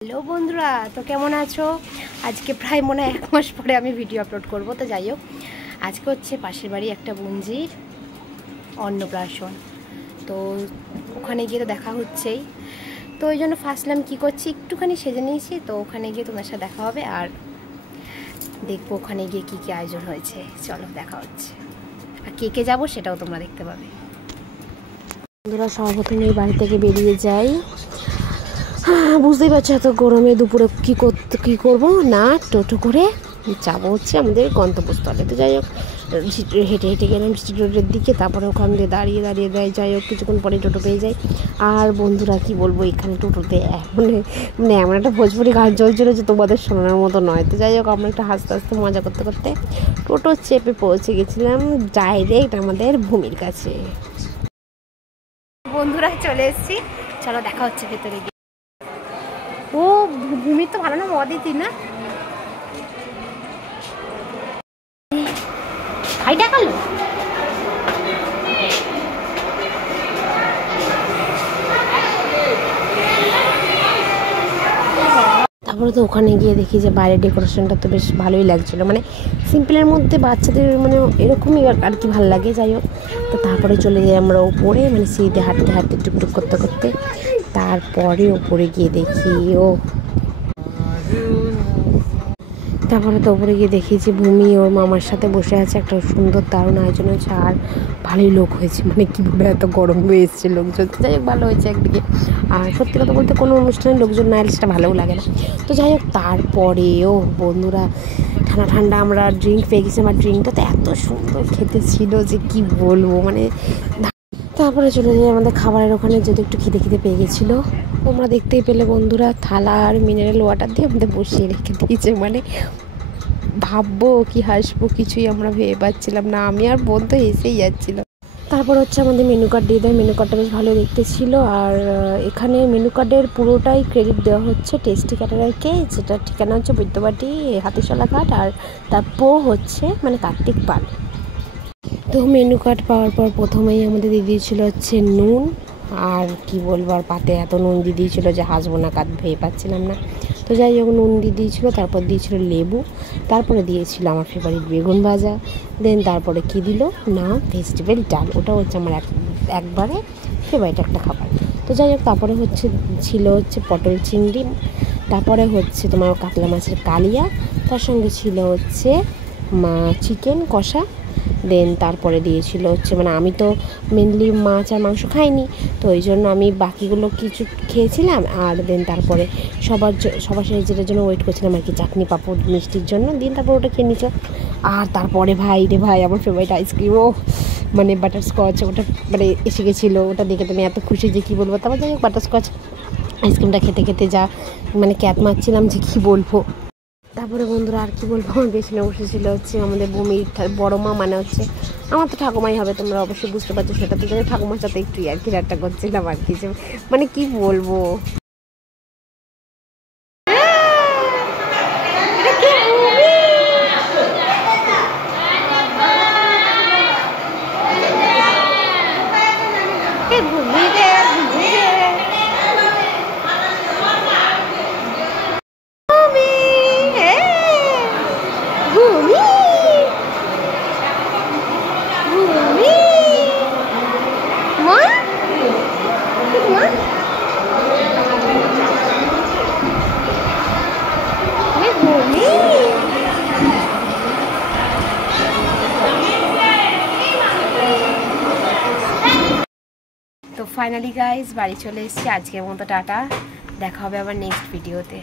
Hello বন্ধুরা, তো কেমন আছো? আজকে প্রায় মনে হয় 1 মাস পরে আমি ভিডিও আপলোড করব। তো যাই হোক, আজকে হচ্ছে পাশের বাড়ি একটা বোনজির অন্নপ্রাশন। তো ওখানে গিয়ে তো দেখা হচ্ছেই। তো ওই জন্য ফার্স্টলাম কী করছি, একটুখানি সেজে নিয়েছি। তো ওখানে গিয়ে তোমার সাথে দেখা হবে আর দেখবো ওখানে গিয়ে কী কী আয়োজন হয়েছে। চলো দেখা হচ্ছে, আর কে কে যাবো সেটাও তোমরা দেখতে পাবে। বন্ধুরা, সর্বপ্রথম এই বাড়ি থেকে বেরিয়ে যাই। বুঝতেই পারছো এত গরমে দুপুরে কী করবো না, টোটো করে যাবো হচ্ছে আমাদের গন্তব্যস্থলে। তো যাই হোক, হেঁটে হেঁটে গেলাম সিটি রোডের দিকে, তারপরে ওখান দিয়ে দাঁড়িয়ে দেয়। যাই হোক, কিছুক্ষণ পরে টোটো পেয়ে যাই। আর বন্ধুরা কি বলবো, এখানে টোটোতে মানে এমন একটা ভোজপুরি গান চলছিল যে তোমাদের শোনানোর মতো নয়। তো যাই হোক, আমরা একটা হাসতে হাসতে মজা করতে করতে টোটো চেপে পৌঁছে গেছিলাম ডাইরেক্ট আমাদের ভূমির কাছে। বন্ধুরা চলে এসেছি, চলো দেখা হচ্ছে ভেতরে গিয়ে। ও ভূমির তো ভালো নাম অদিতি না? ভাইটা কালো তারপরে তো ওখানে গিয়ে দেখি যে বাইরের ডেকোরেশনটা তো বেশ ভালোই লাগছিলো, মানে সিম্পলের মধ্যে বাচ্চাদের মানে এরকমই আর কি ভালো লাগে। যাই হোক, তো তারপরে চলে যাই আমরা ওপরে, মানে সিঁড়িতে হাঁটতে হাঁটতে টুকটুক করতে করতে। তারপরে ওপরে গিয়ে দেখি তারপরে তো ওপরে গিয়ে দেখি যে ভূমি ওর মামার সাথে বসে আছে। একটা সুন্দর দারুণ আয়োজন হয়েছে আর ভালোই লোক হয়েছে, মানে কীভাবে এত গরম হয়ে এসছে লোকজন। যাই হোক, ভালো হয়েছে একদিকে। আর সত্যি কথা বলতে কোনো অনুষ্ঠানে লোকজন না এলে সেটা ভালোও লাগে না। তো যাই হোক, তারপরেও বন্ধুরা ঠান্ডা ঠান্ডা আমরা ড্রিঙ্ক পেয়ে গেছি। আমার ড্রিঙ্কটা তো এত সুন্দর খেতে ছিল যে কি বলবো, মানে। তারপরে চলে যাই আমাদের খাবারের ওখানে, যদি একটু খিদে পেয়ে গেছিলো। তোমরা দেখতেই পেলে বন্ধুরা, থালা আর মিনারেল ওয়াটার দিয়ে আমাদের বসিয়ে রেখে দিয়েছে। মানে ভাববো কি হাসবো কিছুই আমরা ভেবে পাচ্ছিলাম না, আমি আর বোন তো এসেই যাচ্ছিলাম। তারপর হচ্ছে আমাদের মেনু কার্ড দিয়ে দেয়। মেনু কার্ডটা বেশ ভালো দেখতে ছিল। আর এখানে মেনু কার্ডের পুরোটাই ক্রেডিট দেওয়া হচ্ছে টেস্টি ক্যাটারারকে, যেটা ঠিকানা হচ্ছে বৈদ্যবাটি হাতিশালা ঘাট, আর তার হচ্ছে মানে কার্তিক পাল। তো মেনু কার্ড পাওয়ার পর প্রথমেই আমাদের দিয়ে দিয়েছিল হচ্ছে নুন, আর কি বলবো, আর পাতে এত নুন দিয়ে দিয়েছিলো যে হাসবো না কাঁদ ভেবে পাচ্ছিলাম না। তো যাই হোক, নুন দিয়ে দিয়েছিলো, তারপর দিয়েছিল লেবু, তারপরে দিয়েছিল আমার ফেভারিট বেগুন ভাজা, দেন তারপরে কি দিল না ভেজিটেবল ডাল। ওটা হচ্ছে আমার একবারে ফেভারিট একটা খাবার। তো যাই হোক, তারপরে ছিল পটল চিংড়ি, তারপরে হচ্ছে তোমার কাতলা মাছের কালিয়া, তার সঙ্গে ছিল হচ্ছে চিকেন কষা। দেন তারপরে দিয়েছিল হচ্ছে, মানে আমি তো মেনলি মাছ আর মাংস খাইনি, তো ওই জন্য আমি বাকিগুলো কিছু খেয়েছিলাম। আর দেন তারপরে সবার যেটার জন্য ওয়েট করছিলাম আর কি, চাটনি পাঁপড় মিষ্টির জন্য। দিন তারপর ওটা খেয়ে নিচ্ছ। আর তারপরে ভাই আমার ফেভারিট আইসক্রিমও, মানে বাটারস্কচ, ওটা মানে এসে গেছিলো। ওটা দেখে তো আমি এত খুশি যে কী বলবো। তারপর যাই হোক, বাটারস্কচ আইসক্রিমটা খেতে যা মানে ক্যাত মারছিলাম যে কী বলবো। তারপরে বন্ধুরা আর কি বলবো, আমার পেছনে বসেছিল হচ্ছে আমাদের ভূমির বড় মা, মানে হচ্ছে আমার তো ঠাকুমাই হবে, তোমরা অবশ্যই বুঝতে পারছো সেটা। তো জানি ঠাকুমার সাথে একটু আর কি ঠাট্টা করছিলাম আর কি, মানে কি বলবো। তো ফাইনালি গাইস বাড়ি চলে এসেছি। আজকের মতো টাটা, দেখা হবে আবার নেক্সট ভিডিওতে।